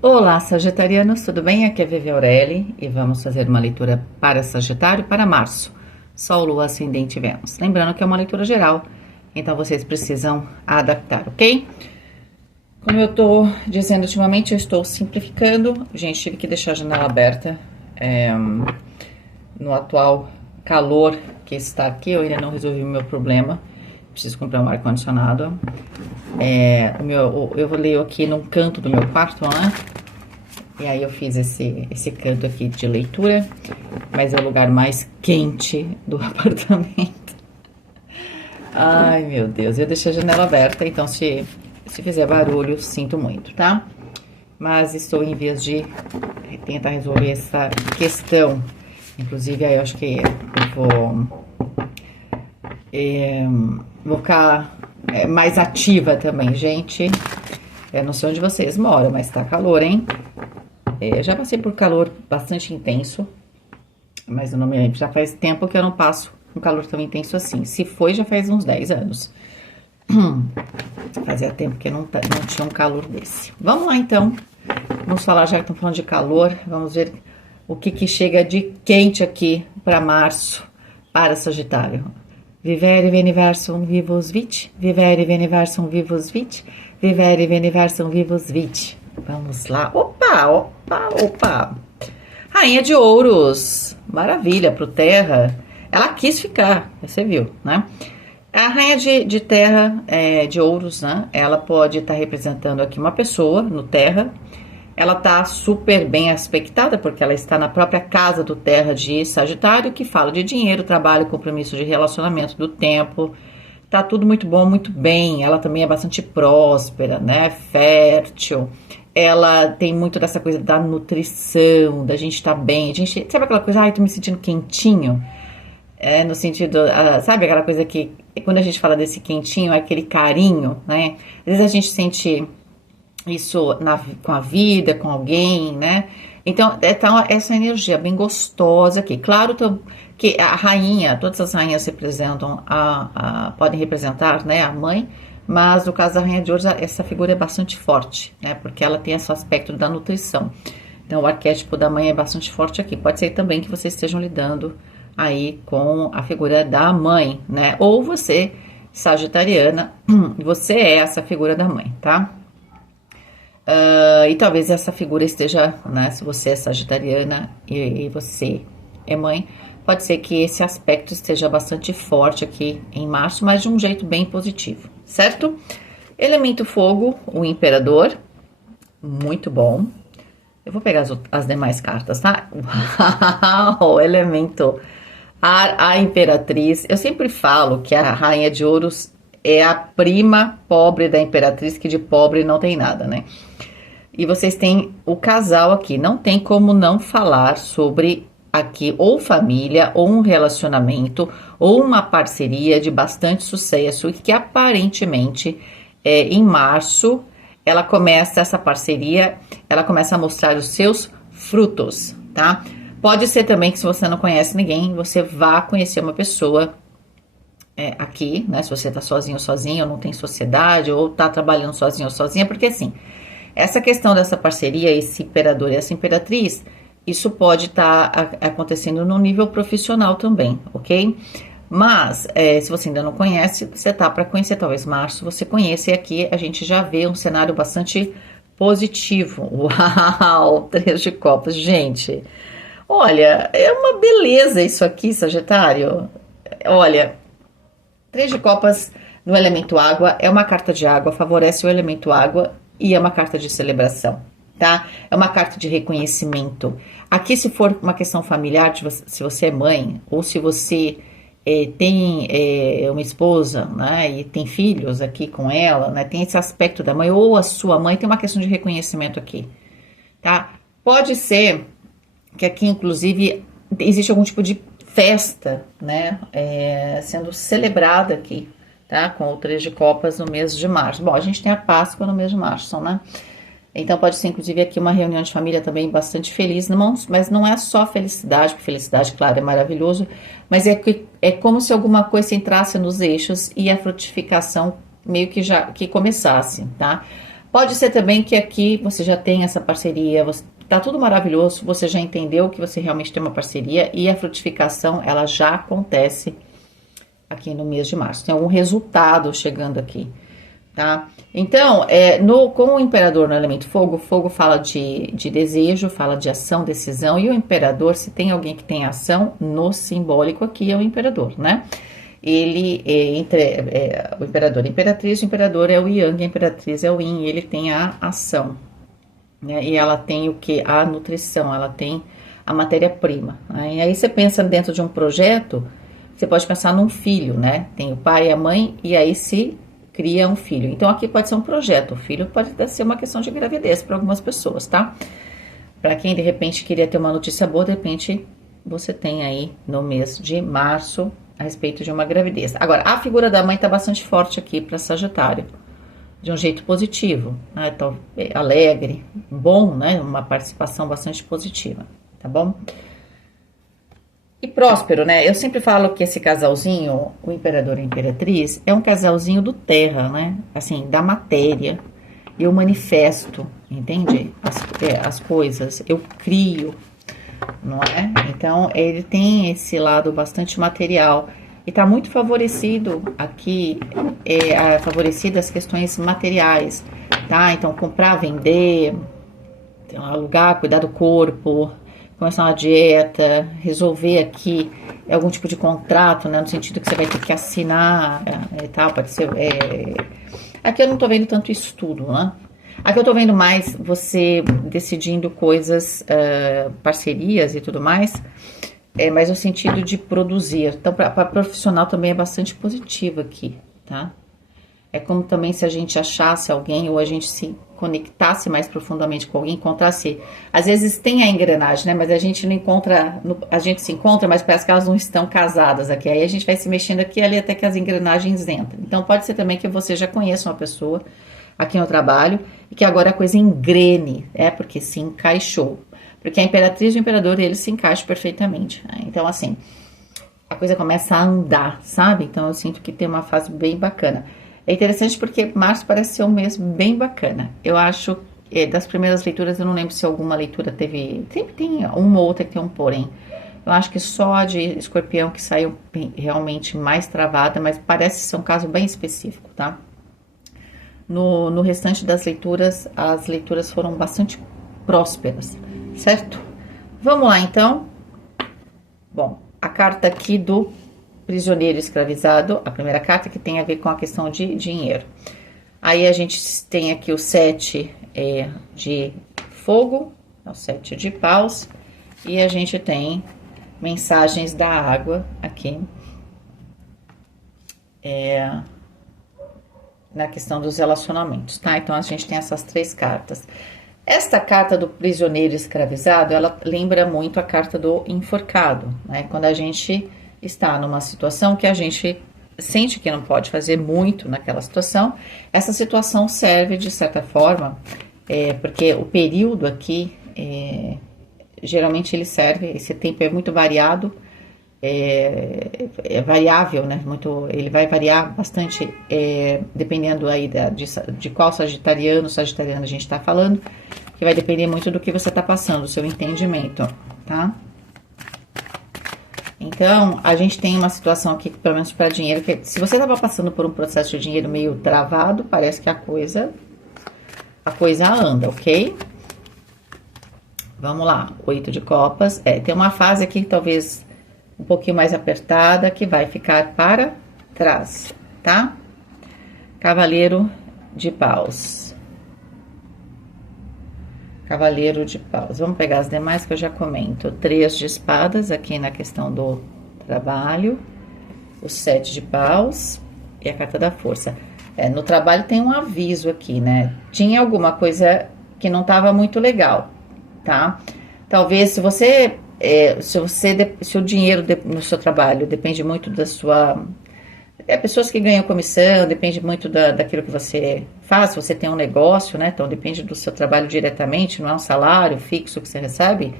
Olá, Sagitarianos, tudo bem? Aqui é Vivi Aureli e vamos fazer uma leitura para Sagitário para março. Sol, Lua, Ascendente e Vênus. Lembrando que é uma leitura geral, então vocês precisam adaptar, ok? Como eu tô dizendo ultimamente, eu estou simplificando. Gente, tive que deixar a janela aberta no atual calor que está aqui. Eu ainda não resolvi o meu problema. Preciso comprar um ar-condicionado. Eu leio aqui num canto do meu quarto, né? E aí eu fiz esse canto aqui de leitura, mas é o lugar mais quente do apartamento. Ai, meu Deus, eu deixei a janela aberta, então se fizer barulho, sinto muito, tá? Mas estou em vias de tentar resolver essa questão. Inclusive, aí eu acho que vou ficar mais ativa também, gente. Eu não sei onde vocês moram, mas tá calor, hein? Já passei por calor bastante intenso, mas eu não me lembro. Já faz tempo que eu não passo um calor tão intenso assim. Se foi, já faz uns 10 anos. Fazia tempo que não tinha um calor desse. Vamos lá, então. Vamos falar, já que estamos falando de calor, vamos ver o que chega de quente aqui para março, para Sagitário. Vivere veniversum vivus vit, vivere veniversum vivus vit, vivere veniversum vivus vit. Vamos lá. Opa. Rainha de Ouros. Maravilha, pro Terra. Ela quis ficar, você viu, né? A Rainha de Terra, de Ouros, né? Ela pode estar representando aqui uma pessoa no Terra. Ela tá super bem aspectada, porque ela está na própria casa do Terra de Sagitário, que fala de dinheiro, trabalho, compromisso de relacionamento, do tempo. Tá tudo muito bom, muito bem. Ela também é bastante próspera, né? Fértil. Ela tem muito dessa coisa da nutrição, da gente estar bem. A gente, sabe aquela coisa, ai, tô me sentindo quentinho? No sentido, sabe aquela coisa que, quando a gente fala desse quentinho, é aquele carinho, né? Às vezes a gente sente isso com a vida, com alguém, né? Então, essa energia bem gostosa aqui. Claro que a rainha, todas as rainhas representam, podem representar, né, a mãe, mas no caso da Rainha de Ouros, essa figura é bastante forte, né? Porque ela tem esse aspecto da nutrição. Então, o arquétipo da mãe é bastante forte aqui. Pode ser também que vocês estejam lidando aí com a figura da mãe, né? Ou você, sagitariana, você é essa figura da mãe, tá? E talvez essa figura esteja, né? Se você é sagitariana e você é mãe, pode ser que esse aspecto esteja bastante forte aqui em março, mas de um jeito bem positivo, certo? Elemento fogo, o imperador, muito bom. Eu vou pegar as demais cartas, tá? Uau, elemento ar, a imperatriz. Eu sempre falo que a Rainha de Ouros é a prima pobre da imperatriz, que de pobre não tem nada, né? E vocês têm o casal aqui. Não tem como não falar sobre aqui ou família, ou um relacionamento, ou uma parceria de bastante sucesso, e que aparentemente em março essa parceria, ela começa a mostrar os seus frutos, tá? Pode ser também que, se você não conhece ninguém, você vá conhecer uma pessoa aqui, né? Se você tá sozinho ou sozinha, ou não tem sociedade, ou tá trabalhando sozinho ou sozinha, porque assim, essa questão dessa parceria, esse imperador e essa imperatriz, isso pode estar acontecendo no nível profissional também, ok? Mas, se você ainda não conhece, você tá para conhecer, talvez março você conheça, e aqui a gente já vê um cenário bastante positivo. Uau, 3 de copas, gente. Olha, é uma beleza isso aqui, Sagitário. Olha, 3 de copas no elemento água, é uma carta de água, favorece o elemento água e é uma carta de celebração, tá? É uma carta de reconhecimento. Aqui, se for uma questão familiar, se você é mãe, ou se você tem uma esposa, né, e tem filhos aqui com ela, né, tem esse aspecto da mãe, ou a sua mãe, tem uma questão de reconhecimento aqui, tá? Pode ser que aqui, inclusive, existe algum tipo de festa, né, sendo celebrada aqui, tá? Com o 3 de copas no mês de março. Bom, a gente tem a Páscoa no mês de março, né? Então pode ser, inclusive, aqui uma reunião de família também bastante feliz, mas não é só felicidade, porque felicidade, claro, é maravilhoso, mas é como se alguma coisa entrasse nos eixos e a frutificação meio que já começasse, tá? Pode ser também que aqui você já tem essa parceria, tá tudo maravilhoso, você já entendeu que você realmente tem uma parceria e a frutificação, ela já acontece aqui no mês de março. Tem algum resultado chegando aqui, tá? Então, com o imperador no elemento fogo, fogo fala de desejo, fala de ação, decisão, e o imperador, se tem alguém que tem ação, no simbólico aqui é o imperador, né? Ele o imperador e a imperatriz, o imperador é o yang, a imperatriz é o yin, ele tem a ação, né? E ela tem o que? A nutrição, ela tem a matéria-prima, né? E aí você pensa dentro de um projeto, você pode pensar num filho, né? Tem o pai e a mãe, e aí se cria um filho. Então aqui pode ser um projeto, o filho pode ser uma questão de gravidez para algumas pessoas, tá? Para quem de repente queria ter uma notícia boa, de repente você tem aí no mês de março a respeito de uma gravidez. Agora, a figura da mãe tá bastante forte aqui para Sagitário, de um jeito positivo, né? Então, alegre, bom, né? Uma participação bastante positiva, tá bom? E próspero, né? Eu sempre falo que esse casalzinho, o imperador e a imperatriz, é um casalzinho do terra, né? Assim, da matéria. Eu manifesto, entende? As coisas, eu crio, não é? Então, ele tem esse lado bastante material e tá muito favorecido aqui, favorecido as questões materiais, tá? Então, comprar, vender, alugar, cuidar do corpo, começar uma dieta, resolver aqui algum tipo de contrato, né? No sentido que você vai ter que assinar e tal, pode ser... Aqui eu não tô vendo tanto estudo, né? Aqui eu tô vendo mais você decidindo coisas, parcerias e tudo mais, mas no sentido de produzir. Então, para profissional também é bastante positivo aqui, tá? É como também se a gente achasse alguém ou a gente se conectasse mais profundamente com alguém, encontrasse... Às vezes tem a engrenagem, né? Mas a gente não encontra... A gente se encontra, mas parece que elas não estão casadas aqui. Aí a gente vai se mexendo aqui e ali até que as engrenagens entram. Então pode ser também que você já conheça uma pessoa aqui no trabalho e que agora a coisa engrene, porque se encaixou. Porque a imperatriz e o imperador, eles se encaixam perfeitamente, né? Então, assim, a coisa começa a andar, sabe? Então eu sinto que tem uma fase bem bacana. É interessante porque março parece ser um mês bem bacana. Eu acho, das primeiras leituras, eu não lembro se alguma leitura teve... Sempre tem uma ou outra que tem um porém. Eu acho que só a de escorpião que saiu realmente mais travada, mas parece ser um caso bem específico, tá? No restante das leituras, as leituras foram bastante prósperas, certo? Vamos lá, então. Bom, a carta aqui do prisioneiro escravizado, a primeira carta que tem a ver com a questão de dinheiro. Aí a gente tem aqui o 7 de fogo, o 7 de paus, e a gente tem mensagens da água aqui. Na questão dos relacionamentos, tá? Então, a gente tem essas três cartas. Esta carta do prisioneiro escravizado, ela lembra muito a carta do enforcado, né? Quando a gente está numa situação que a gente sente que não pode fazer muito naquela situação, essa situação serve, de certa forma, porque o período aqui, geralmente ele serve, esse tempo é muito variado, é variável, né? Ele vai variar bastante, dependendo aí de qual sagitariano a gente está falando, que vai depender muito do que você está passando, do seu entendimento, tá? Então, a gente tem uma situação aqui, pelo menos para dinheiro, que se você estava passando por um processo de dinheiro meio travado, parece que a coisa anda, ok? Vamos lá, 8 de copas, tem uma fase aqui que talvez um pouquinho mais apertada, que vai ficar para trás, tá? Cavaleiro de paus. Cavaleiro de paus. Vamos pegar as demais que eu já comento. 3 de espadas aqui na questão do trabalho. O 7 de paus e a carta da força. No trabalho tem um aviso aqui, né? Tinha alguma coisa que não estava muito legal, tá? Talvez se o dinheiro no seu trabalho depende muito da sua... pessoas que ganham comissão, depende muito daquilo que você faz, se você tem um negócio, né? Então depende do seu trabalho diretamente, não é um salário fixo que você recebe,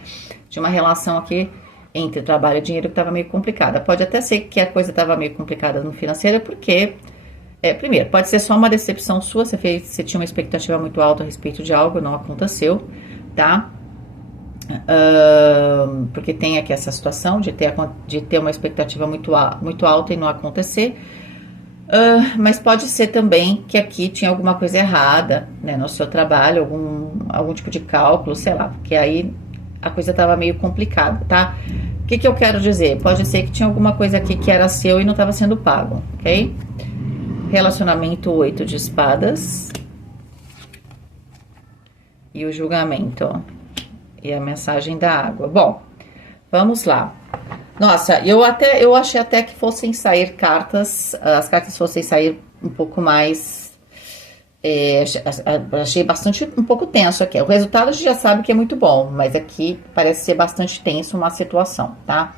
de uma relação aqui entre trabalho e dinheiro que estava meio complicada. Pode até ser que a coisa estava meio complicada no financeiro, porque Primeiro, pode ser só uma decepção sua, você tinha uma expectativa muito alta a respeito de algo, não aconteceu, tá? Porque tem aqui essa situação de ter uma expectativa muito alta e não acontecer. Mas pode ser também que aqui tinha alguma coisa errada, né, no seu trabalho, algum tipo de cálculo, sei lá, porque aí a coisa estava meio complicada, tá? O que eu quero dizer? Pode ser que tinha alguma coisa aqui que era seu e não estava sendo pago, ok? Relacionamento 8 de espadas. E o julgamento. E a mensagem da água. Bom, vamos lá. Nossa, eu achei até que fossem sair cartas, as cartas fossem sair um pouco mais. Achei um pouco tenso aqui. O resultado a gente já sabe que é muito bom, mas aqui parece ser bastante tenso uma situação, tá?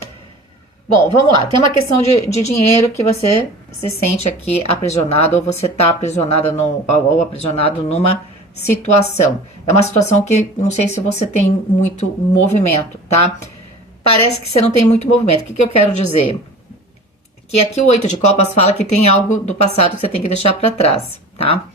Bom, vamos lá. Tem uma questão de dinheiro que você se sente aqui aprisionado, ou você tá aprisionada ou aprisionado numa situação. É uma situação que não sei se você tem muito movimento, tá? Parece que você não tem muito movimento. O que eu quero dizer? Que aqui o 8 de copas fala que tem algo do passado que você tem que deixar para trás, tá?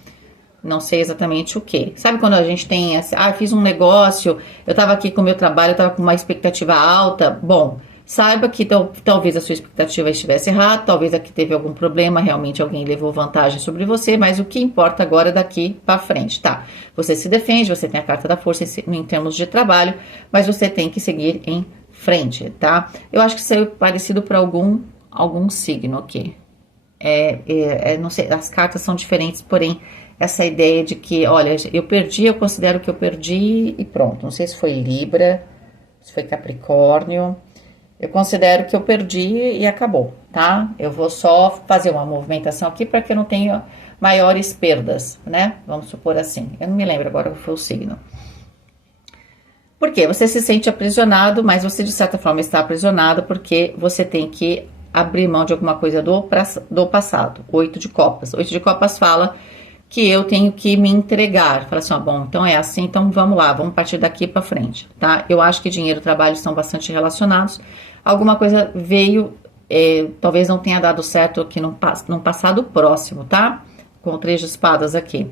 Não sei exatamente o que. Sabe quando a gente tem fiz um negócio, eu tava aqui com o meu trabalho, eu tava com uma expectativa alta. Bom, saiba que talvez a sua expectativa estivesse errada, talvez aqui teve algum problema, realmente alguém levou vantagem sobre você, mas o que importa agora é daqui para frente, tá? Você se defende, você tem a carta da força em termos de trabalho, mas você tem que seguir em frente, tá? Eu acho que isso é parecido para algum signo aqui. Não sei, as cartas são diferentes, porém, essa ideia de que, olha, eu considero que eu perdi e pronto. Não sei se foi Libra, se foi Capricórnio. Eu considero que eu perdi e acabou, tá? Eu vou só fazer uma movimentação aqui para que eu não tenha maiores perdas, né? Vamos supor assim. Eu não me lembro agora qual foi o signo. Por quê? Você se sente aprisionado, mas você de certa forma está aprisionado porque você tem que abrir mão de alguma coisa do passado. 8 de copas. 8 de copas fala que eu tenho que me entregar. Fala assim, bom, então é assim, então vamos lá, vamos partir daqui para frente, tá? Eu acho que dinheiro e trabalho estão bastante relacionados. Alguma coisa veio, talvez não tenha dado certo aqui num passado próximo, tá? Com o 3 de espadas aqui.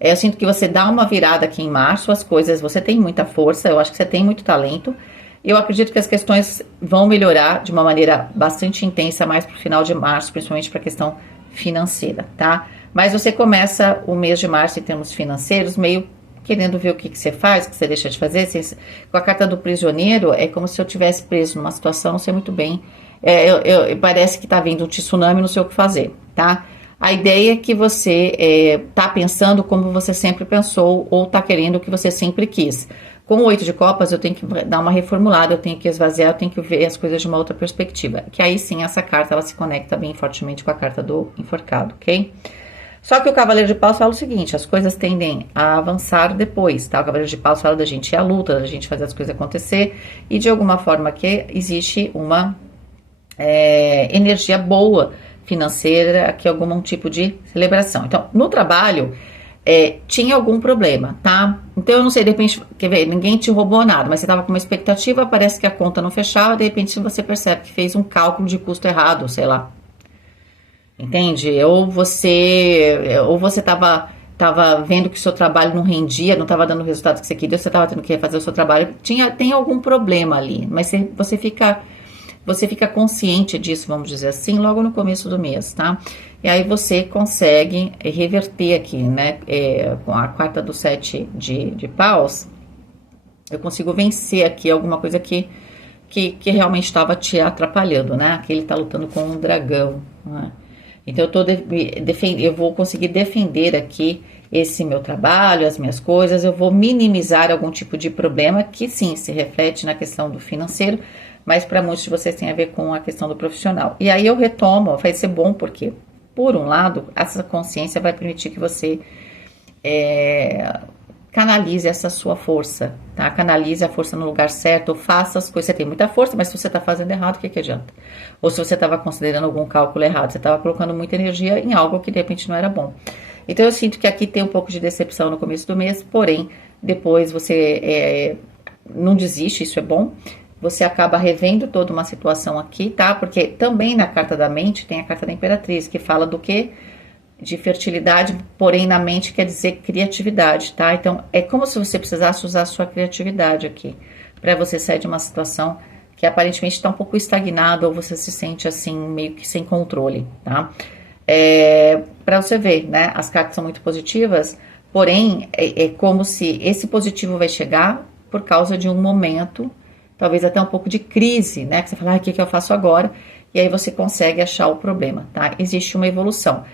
Eu sinto que você dá uma virada aqui em março, as coisas, você tem muita força, eu acho que você tem muito talento. Eu acredito que as questões vão melhorar de uma maneira bastante intensa mais pro final de março, principalmente para a questão financeira, tá? Mas você começa o mês de março em termos financeiros meio querendo ver o que você faz, o que você deixa de fazer. Com a carta do prisioneiro, é como se eu tivesse preso numa situação, não sei muito bem. Parece que tá vindo um tsunami, não sei o que fazer, tá? A ideia é que você tá pensando como você sempre pensou ou tá querendo o que você sempre quis. Com o 8 de copas, eu tenho que dar uma reformulada, eu tenho que esvaziar, eu tenho que ver as coisas de uma outra perspectiva. Que aí sim, essa carta, ela se conecta bem fortemente com a carta do enforcado, ok? Só que o Cavaleiro de Paus fala o seguinte, as coisas tendem a avançar depois, tá? O Cavaleiro de Paus fala da gente ir à luta, da gente fazer as coisas acontecer, e de alguma forma que existe uma energia boa financeira, aqui algum tipo de celebração. Então, no trabalho, tinha algum problema, tá? Então, eu não sei, de repente, quer ver, ninguém te roubou nada, mas você estava com uma expectativa, parece que a conta não fechava, de repente você percebe que fez um cálculo de custo errado, sei lá. Entende? Ou você tava vendo que o seu trabalho não rendia, não estava dando o resultado que você queria, você estava tendo que refazer o seu trabalho, tem algum problema ali, mas você fica consciente disso, vamos dizer assim, logo no começo do mês, tá? E aí você consegue reverter aqui, né? Com a carta do 7 de paus, eu consigo vencer aqui alguma coisa que realmente estava te atrapalhando, né? Aqui ele tá lutando com um dragão, né? Então eu vou conseguir defender aqui esse meu trabalho, as minhas coisas, eu vou minimizar algum tipo de problema que sim, se reflete na questão do financeiro, mas para muitos de vocês tem a ver com a questão do profissional. E aí eu retomo, vai ser bom porque, por um lado, essa consciência vai permitir que você canalize essa sua força, tá? Canalize a força no lugar certo, ou faça as coisas. Você tem muita força, mas se você tá fazendo errado, o que adianta? Ou se você estava considerando algum cálculo errado, você estava colocando muita energia em algo que de repente não era bom. Então eu sinto que aqui tem um pouco de decepção no começo do mês, porém, depois você não desiste, isso é bom. Você acaba revendo toda uma situação aqui, tá? Porque também na carta da mente tem a carta da Imperatriz, que fala do quê? de fertilidade, porém na mente quer dizer criatividade, tá? Então é como se você precisasse usar a sua criatividade aqui, para você sair de uma situação que aparentemente está um pouco estagnada ou você se sente assim, meio que sem controle, tá? Para você ver, né? As cartas são muito positivas, porém é como se esse positivo vai chegar por causa de um momento, talvez até um pouco de crise, né? Que você fala, o que eu faço agora? E aí você consegue achar o problema, tá? Existe uma evolução.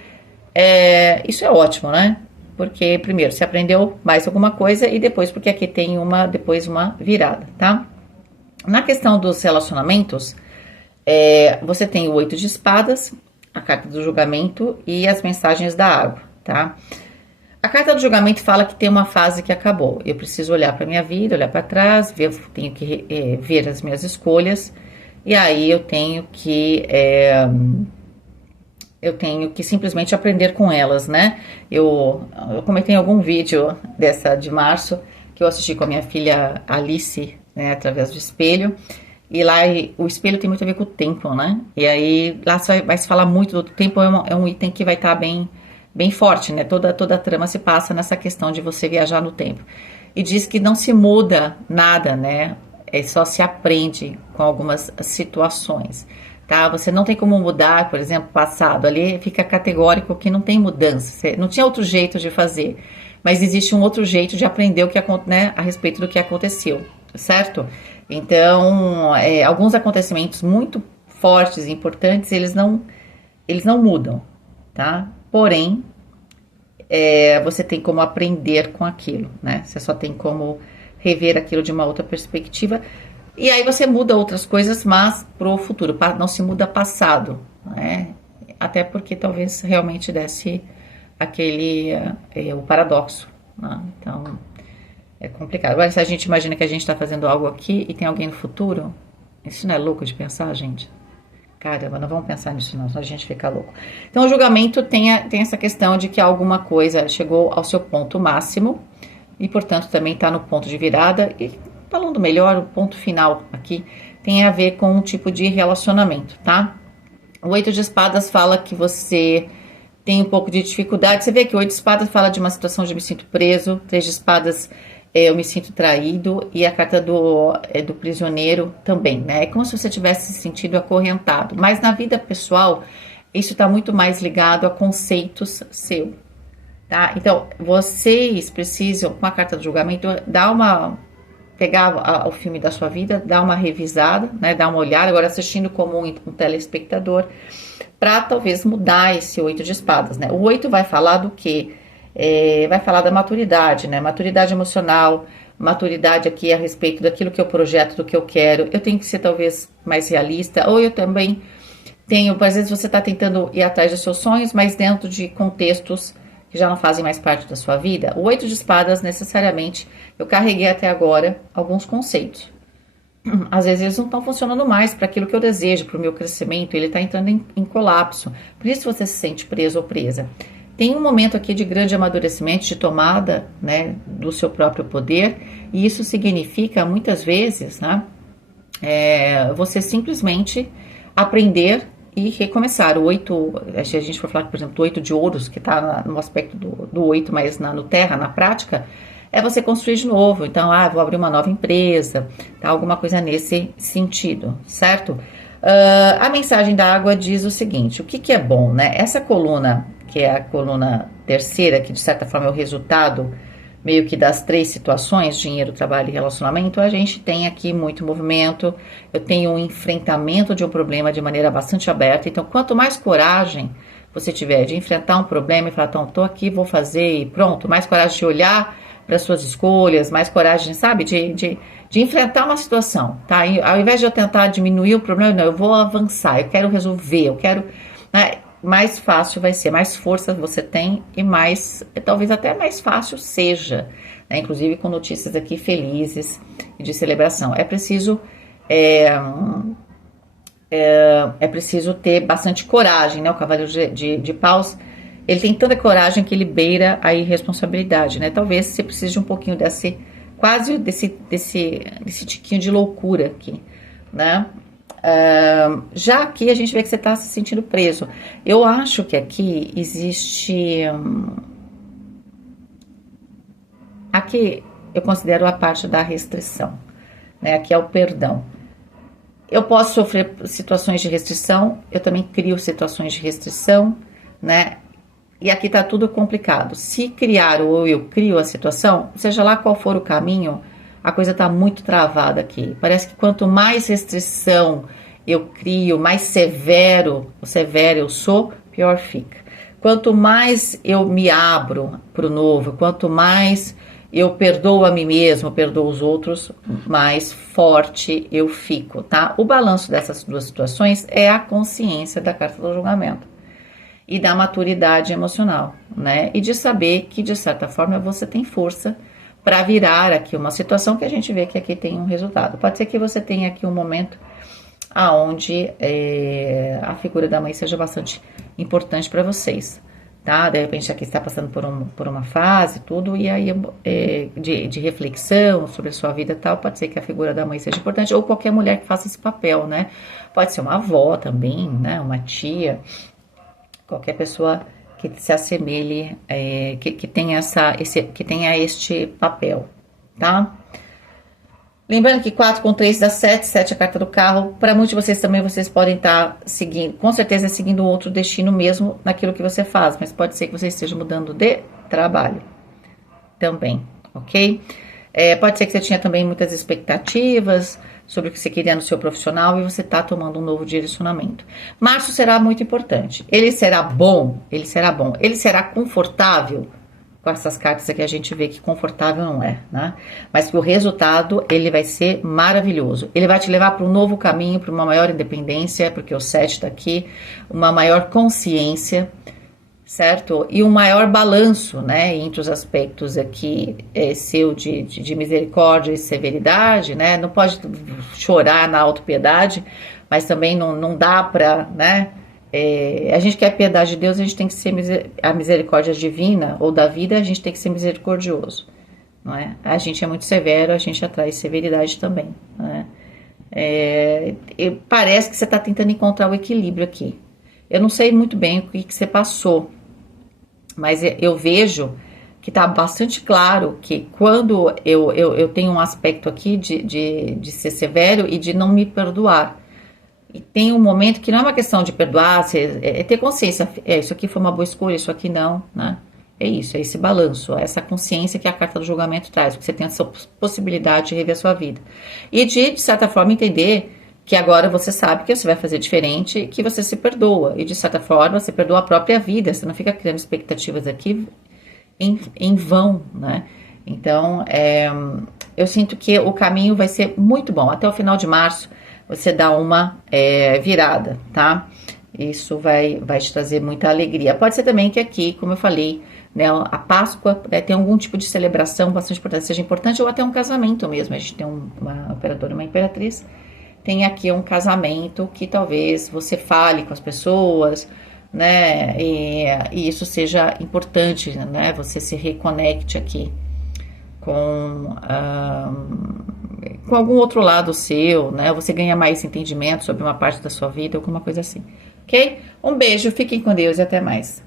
Isso é ótimo, né? Porque, primeiro, você aprendeu mais alguma coisa e depois, porque aqui tem depois uma virada, tá? Na questão dos relacionamentos, você tem o 8 de espadas, a carta do julgamento e as mensagens da água, tá? A carta do julgamento fala que tem uma fase que acabou. Eu preciso olhar para minha vida, olhar para trás, tenho que ver as minhas escolhas e aí eu tenho que simplesmente aprender com elas, né? Eu comentei em algum vídeo dessa de março que eu assisti com a minha filha Alice, né, através do espelho. E lá o espelho tem muito a ver com o tempo, né? E aí lá vai se falar muito do tempo, é um item que vai estar bem forte, né? Toda a trama se passa nessa questão de você viajar no tempo. E diz que não se muda nada, né? Só se aprende com algumas situações, tá? Você não tem como mudar, por exemplo, passado. Ali fica categórico que não tem mudança. Não tinha outro jeito de fazer. Mas existe um outro jeito de aprender né, a respeito do que aconteceu, certo? Então, alguns acontecimentos muito fortes e importantes, eles não mudam, tá? Porém, você tem como aprender com aquilo, né? Você só tem como rever aquilo de uma outra perspectiva. E aí você muda outras coisas, mas pro futuro. Não se muda passado, né? Até porque talvez realmente desse o paradoxo, né? Então, é complicado. Agora, se a gente imagina que a gente está fazendo algo aqui e tem alguém no futuro, isso não é louco de pensar, gente? Caramba, não vamos pensar nisso não, senão a gente fica louco. Então, o julgamento tem essa questão de que alguma coisa chegou ao seu ponto máximo e, portanto, também está no ponto de virada. E, falando melhor, o ponto final aqui tem a ver com um tipo de relacionamento, tá? O 8 de espadas fala que você tem um pouco de dificuldade. Você vê que o 8 de espadas fala de uma situação de me sinto preso, 3 de espadas eu me sinto traído, e a carta do prisioneiro também, né? É como se você tivesse se sentido acorrentado. Mas na vida pessoal, isso está muito mais ligado a conceitos seu, tá? Então, vocês precisam, com a carta do julgamento, pegar o filme da sua vida, dar uma revisada, né? Dar uma olhada, agora assistindo como um telespectador, para talvez mudar esse 8 de espadas, né? O 8 vai falar do quê? Vai falar da maturidade, né? Maturidade emocional, maturidade aqui a respeito daquilo que eu projeto, do que eu quero. Eu tenho que ser talvez mais realista, ou eu também às vezes você está tentando ir atrás dos seus sonhos, mas dentro de contextos que já não fazem mais parte da sua vida. O 8 de espadas, necessariamente, eu carreguei até agora alguns conceitos. Às vezes eles não estão funcionando mais para aquilo que eu desejo, para o meu crescimento, ele está entrando em colapso. Por isso você se sente preso ou presa. Tem um momento aqui de grande amadurecimento, de tomada, né, do seu próprio poder, e isso significa, muitas vezes, né, você simplesmente aprender e recomeçar. O 8, a gente vai falar, por exemplo, do 8 de ouros, que está no aspecto do 8, mas no terra, na prática, é você construir de novo. Então, vou abrir uma nova empresa, tá? Alguma coisa nesse sentido, certo? A mensagem da água diz o seguinte, o que é bom, né? Essa coluna, que é a coluna terceira, que de certa forma é o resultado meio que das 3 situações, dinheiro, trabalho e relacionamento, a gente tem aqui muito movimento, eu tenho um enfrentamento de um problema de maneira bastante aberta. Então, quanto mais coragem você tiver de enfrentar um problema e falar, então, tô aqui, vou fazer e pronto, mais coragem de olhar para suas escolhas, mais coragem, sabe, de enfrentar uma situação, tá? E, ao invés de eu tentar diminuir o problema, não, eu vou avançar, eu quero resolver, eu quero, né, mais fácil vai ser, mais força você tem e mais, talvez até mais fácil seja, né? Inclusive com notícias aqui felizes e de celebração. É preciso ter bastante coragem, né? O cavaleiro de paus, ele tem tanta coragem que ele beira a irresponsabilidade, né? Talvez você precise de um pouquinho desse tiquinho de loucura aqui, né? Já aqui a gente vê que você está se sentindo preso. Eu acho que aqui existe. Aqui eu considero a parte da restrição, né? Aqui é o perdão. Eu posso sofrer situações de restrição, eu também crio situações de restrição, né? E aqui tá tudo complicado. Se criar ou eu crio a situação, seja lá qual for o caminho, a coisa tá muito travada aqui. Parece que quanto mais restrição eu crio, mais severo eu sou, pior fica. Quanto mais eu me abro pro novo, quanto mais eu perdoo a mim mesmo, perdoo os outros, mais forte eu fico, tá? O balanço dessas duas situações é a consciência da carta do julgamento e da maturidade emocional, né? E de saber que, de certa forma, você tem força para virar aqui uma situação que a gente vê que aqui tem um resultado. Pode ser que você tenha aqui um momento aonde a figura da mãe seja bastante importante para vocês, tá? De repente aqui está passando por uma fase, tudo, e aí de reflexão sobre a sua vida e tal, pode ser que a figura da mãe seja importante, ou qualquer mulher que faça esse papel, né? Pode ser uma avó também, né? Uma tia, qualquer pessoa que se assemelhe, que tenha que tenha este papel, tá? Lembrando que 4 com 3 dá 7, 7 é a carta do carro. Para muitos de vocês também, vocês podem estar seguindo, com certeza seguindo outro destino mesmo naquilo que você faz, mas pode ser que você esteja mudando de trabalho também, ok? Pode ser que você tinha também muitas expectativas sobre o que você queria no seu profissional e você está tomando um novo direcionamento. Março será muito importante. Ele será bom, ele será confortável. Com essas cartas aqui a gente vê que confortável não é, né? Mas que o resultado, ele vai ser maravilhoso. Ele vai te levar para um novo caminho, para uma maior independência, porque o 7 tá aqui, uma maior consciência, certo? E um maior balanço, né? Entre os aspectos aqui seu de misericórdia e severidade, né? Não pode chorar na autopiedade, mas também não dá para, né? A gente quer a piedade de Deus, a gente tem que ser a misericórdia divina ou da vida, a gente tem que ser misericordioso, não é? A gente é muito severo, a gente atrai severidade também, né? Parece que você está tentando encontrar o equilíbrio aqui. Eu não sei muito bem o que você passou, mas eu vejo que está bastante claro que quando eu tenho um aspecto aqui de ser severo e de não me perdoar. E tem um momento que não é uma questão de perdoar, é ter consciência. Isso aqui foi uma boa escolha, isso aqui não, né? É isso, é esse balanço, é essa consciência que a carta do julgamento traz, porque você tem essa possibilidade de rever a sua vida. E de certa forma, entender que agora você sabe que você vai fazer diferente, que você se perdoa. E de certa forma, você perdoa a própria vida, você não fica criando expectativas aqui em vão, né? Então, eu sinto que o caminho vai ser muito bom. Até o final de março, você dá uma virada, tá? Isso vai te trazer muita alegria. Pode ser também que aqui, como eu falei, né, a Páscoa, né, tem algum tipo de celebração bastante importante, seja importante, ou até um casamento mesmo. A gente tem uma imperadora e uma imperatriz. Tem aqui um casamento que talvez você fale com as pessoas, né? E isso seja importante, né? Você se reconecte aqui com algum outro lado seu, né? Você ganha mais entendimento sobre uma parte da sua vida, alguma coisa assim, ok? Um beijo, fiquem com Deus e até mais.